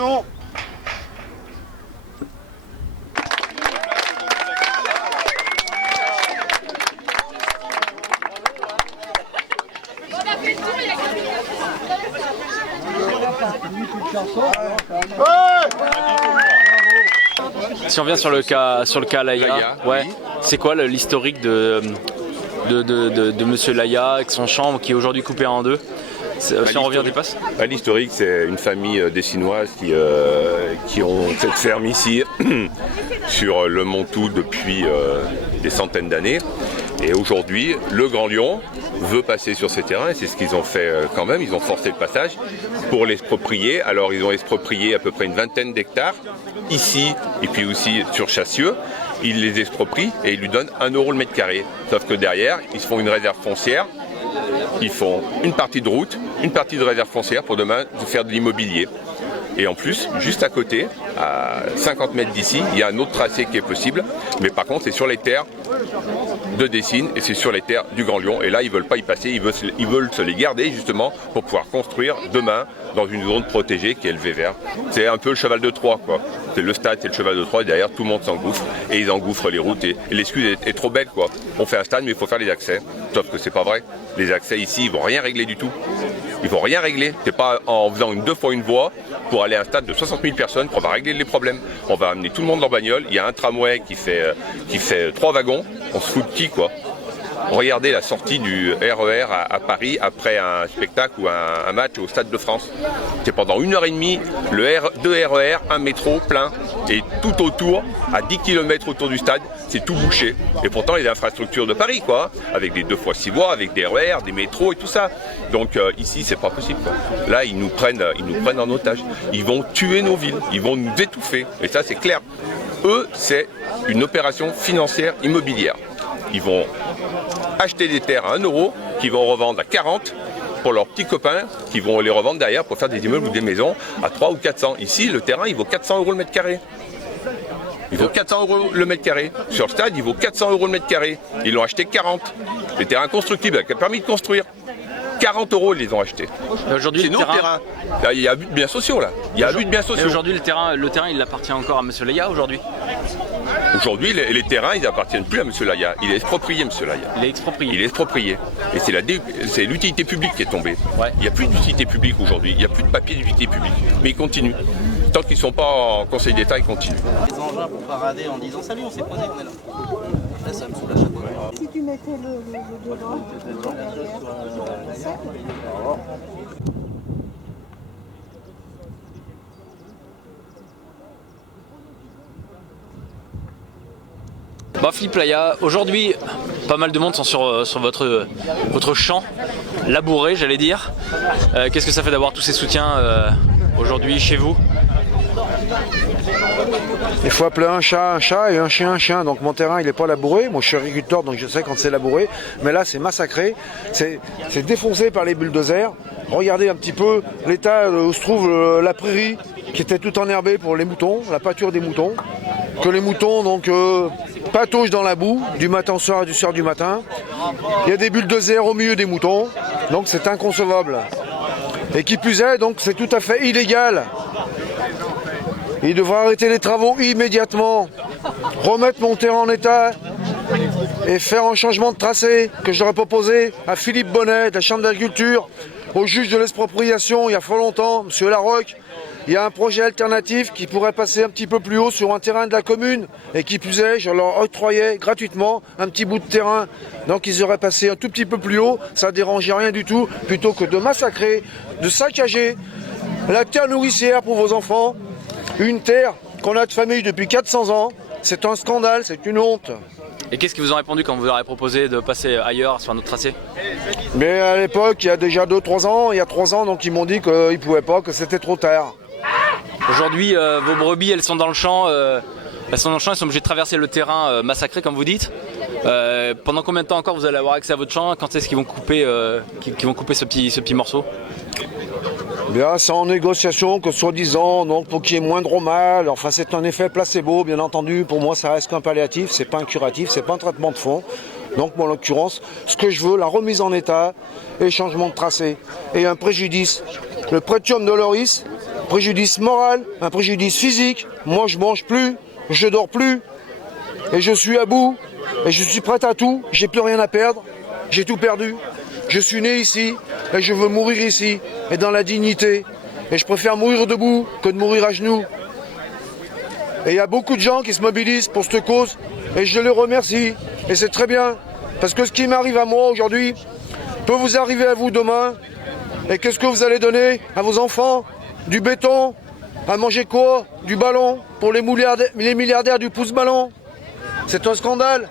Attention. Si on vient sur le cas Laya, ouais, oui. C'est quoi l'historique de Monsieur Laya avec son champ qui est aujourd'hui coupé en deux? Si on revient des passes. L'historique, c'est une famille dessinoise qui ont cette ferme ici sur le Montou depuis des centaines d'années. Et aujourd'hui, le Grand Lyon veut passer sur ces terrains, et c'est ce qu'ils ont fait quand même, ils ont forcé le passage pour l'exproprier. Alors ils ont exproprié à peu près une vingtaine d'hectares, ici et puis aussi sur Chassieux. Ils les exproprient et ils lui donnent 1 € le mètre carré. Sauf que derrière, ils se font une réserve foncière, ils font une partie de route, une partie de réserve foncière pour demain faire de l'immobilier. Et en plus, juste à côté, à 50 mètres d'ici, il y a un autre tracé qui est possible, mais par contre c'est sur les terres de Dessines et c'est sur les terres du Grand Lyon. Et là, ils ne veulent pas y passer, ils veulent se les garder justement pour pouvoir construire demain dans une zone protégée qui est le Vévert. C'est un peu le cheval de Troie, quoi. C'est le stade, c'est le cheval de Troie, et derrière tout le monde s'engouffre et ils engouffrent les routes. Et l'excuse est trop belle, quoi. On fait un stade, mais il faut faire les accès. Sauf que c'est pas vrai. Les accès ici, ils vont rien régler du tout. Ils vont rien régler. C'est pas en faisant 2 fois une voie pour aller à un stade de 60 000 personnes qu'on va régler les problèmes. On va amener tout le monde en bagnole. Il y a un tramway qui fait 3 wagons. On se fout de qui, quoi? Regardez la sortie du RER à Paris après un spectacle ou un match au Stade de France. C'est pendant 1h30, deux RER, un métro plein. Et tout autour, à 10 km autour du stade, c'est tout bouché. Et pourtant, les infrastructures de Paris, quoi, avec des 2 fois 6 voies, avec des RER, des métros et tout ça. Donc ici, c'est pas possible, quoi. Là, ils nous prennent en otage. Ils vont tuer nos villes, ils vont nous étouffer. Et ça, c'est clair. Eux, c'est une opération financière immobilière. Ils vont acheter des terres à 1 € qu'ils vont revendre à 40 pour leurs petits copains qui vont les revendre derrière pour faire des immeubles ou des maisons à 300 ou 400. Ici, le terrain, il vaut 400 € le mètre carré. Il vaut 400 € le mètre carré. Sur le stade, il vaut 400 € le mètre carré. Ils l'ont acheté 40. Les terrains constructibles avec un permis de construire. 40 € ils les ont achetés. Aujourd'hui, c'est nos terrains. Là, il y a abus de biens sociaux, là. Il y a abus de biens sociaux. Aujourd'hui, le terrain, il appartient encore à Monsieur Laya, aujourd'hui? Aujourd'hui, les terrains, ils n'appartiennent plus à M. Laya. Il est exproprié, M. Laya. Il est exproprié. Il est exproprié. Et c'est l'utilité publique qui est tombée. Ouais. Il n'y a plus d'utilité publique aujourd'hui. Il n'y a plus de papier d'utilité publique. Mais ils continuent. Tant qu'ils ne sont pas en Conseil d'État, ils continuent. Les engins pour parader en disant salut, on s'est posé, on est là. Là, ça me soulage à quoi. Si tu mettais le devant, Bon, Philippe Laya, aujourd'hui, pas mal de monde sont sur votre champ, labouré, j'allais dire. Qu'est-ce que ça fait d'avoir tous ces soutiens aujourd'hui chez vous? Il faut appeler un chat et un chien. Donc mon terrain il n'est pas labouré. Moi je suis agriculteur donc je sais quand c'est labouré. Mais là c'est massacré. C'est défoncé par les bulldozers. Regardez un petit peu l'état où se trouve la prairie qui était tout enherbée pour les moutons, la pâture des moutons. Que les moutons donc pataugent dans la boue du matin au soir et du soir du matin. Il y a des bulldozers au milieu des moutons. Donc c'est inconcevable. Et qui plus est, donc c'est tout à fait illégal. Il devra arrêter les travaux immédiatement, remettre mon terrain en état et faire un changement de tracé que j'aurais proposé à Philippe Bonnet de la Chambre d'agriculture, au juge de l'expropriation il y a fort longtemps, M. Larocque. Il y a un projet alternatif qui pourrait passer un petit peu plus haut sur un terrain de la commune et qui plus est, je leur octroyais gratuitement un petit bout de terrain. Donc ils auraient passé un tout petit peu plus haut, ça ne dérangeait rien du tout, plutôt que de massacrer, de saccager la terre nourricière pour vos enfants. Une terre qu'on a de famille depuis 400 ans, c'est un scandale, c'est une honte. Et qu'est-ce qu'ils vous ont répondu quand vous leur avez proposé de passer ailleurs sur un autre tracé? Mais à l'époque, il y a déjà 2-3 ans, il y a 3 ans, donc ils m'ont dit qu'ils ne pouvaient pas, que c'était trop tard. Aujourd'hui, vos brebis, elles sont dans le champ, elles sont obligées de traverser le terrain massacré, comme vous dites. Pendant combien de temps encore vous allez avoir accès à votre champ? Quand est-ce qu'ils vont couper, ce petit morceau? Bien, c'est en négociation que soi-disant, donc pour qu'il y ait moindre mal. Enfin, c'est un effet placebo, bien entendu. Pour moi, ça reste qu'un palliatif, c'est pas un curatif, c'est pas un traitement de fond. Donc, moi, en l'occurrence, ce que je veux, la remise en état et changement de tracé. Et un préjudice. Le Pretium Doloris, préjudice moral, un préjudice physique. Moi, je mange plus, je dors plus, et je suis à bout, et je suis prêt à tout. J'ai plus rien à perdre, j'ai tout perdu. Je suis né ici, et je veux mourir ici, et dans la dignité. Et je préfère mourir debout que de mourir à genoux. Et il y a beaucoup de gens qui se mobilisent pour cette cause, et je les remercie. Et c'est très bien, parce que ce qui m'arrive à moi aujourd'hui peut vous arriver à vous demain. Et qu'est-ce que vous allez donner à vos enfants? Du béton? À manger quoi? Du ballon? Pour les milliardaires du pouce-ballon? C'est un scandale.